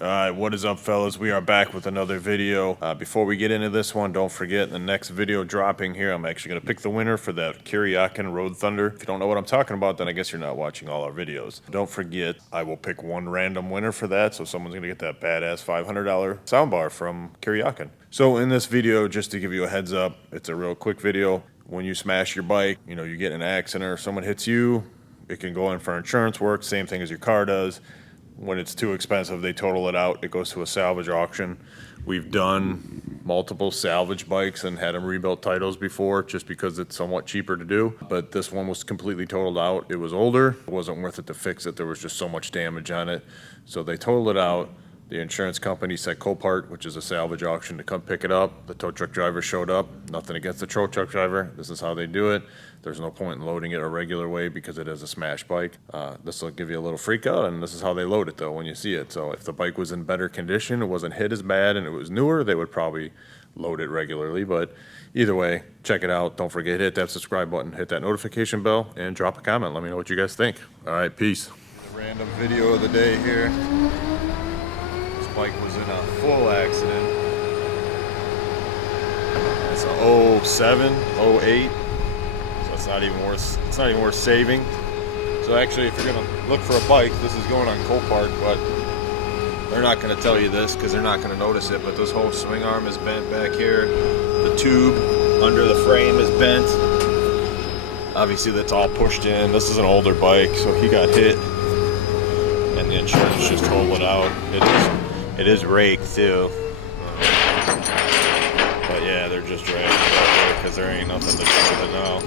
Alright, what is up, fellas? We are back with another video. Before we get into this one, don't forget, the next video dropping here, I'm actually going to pick the winner for that Kuryakin Road Thunder. If you don't know what I'm talking about, then I guess you're not watching all our videos. Don't forget, I will pick one random winner for that, so someone's going to get that badass $500 soundbar from Kuryakin. So in this video, just to give you a heads up, it's a real quick video. When you smash your bike, you know, you get in an accident or someone hits you, it can go in for insurance work, same thing as your car does. When it's too expensive, they total it out. It goes to a salvage auction. We've done multiple salvage bikes and had them rebuilt titles before just because it's somewhat cheaper to do. But this one was completely totaled out. It was older. It wasn't worth it to fix it. There was just so much damage on it. So they totaled it out. The insurance company sent Copart, which is a salvage auction, to come pick it up. The tow truck driver showed up. Nothing against the tow truck driver. This is how they do it. There's no point in loading it a regular way because it is a smash bike. This will give you a little freak out, and this is how they load it, though, when you see it. So if the bike was in better condition, it wasn't hit as bad, and it was newer, they would probably load it regularly. But either way, check it out. Don't forget, hit that subscribe button, hit that notification bell, and drop a comment. Let me know what you guys think. All right, peace. Random video of the day here. Bike was in a full accident. It's a 07, 08, so it's not even worth saving. So actually, if you're gonna look for a bike, this is going on Copart, but they're not gonna tell you this because they're not gonna notice it. But this whole swing arm is bent back here. The tube under the frame is bent. Obviously, that's all pushed in. This is an older bike, so he got hit, and the insurance just totaled it out. It is raked too, but yeah, they're just dragging it out there because there ain't nothing to do with it now.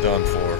Done for.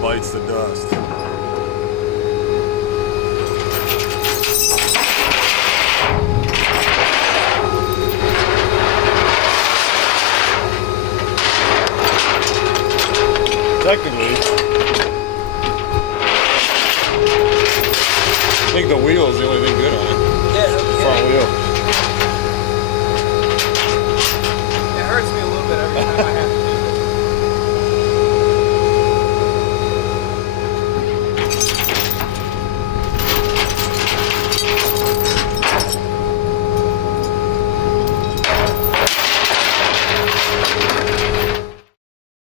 Bites the dust. Technically, I think the wheel is the only thing good on it. Yeah, the front wheel. It hurts me a little bit every time I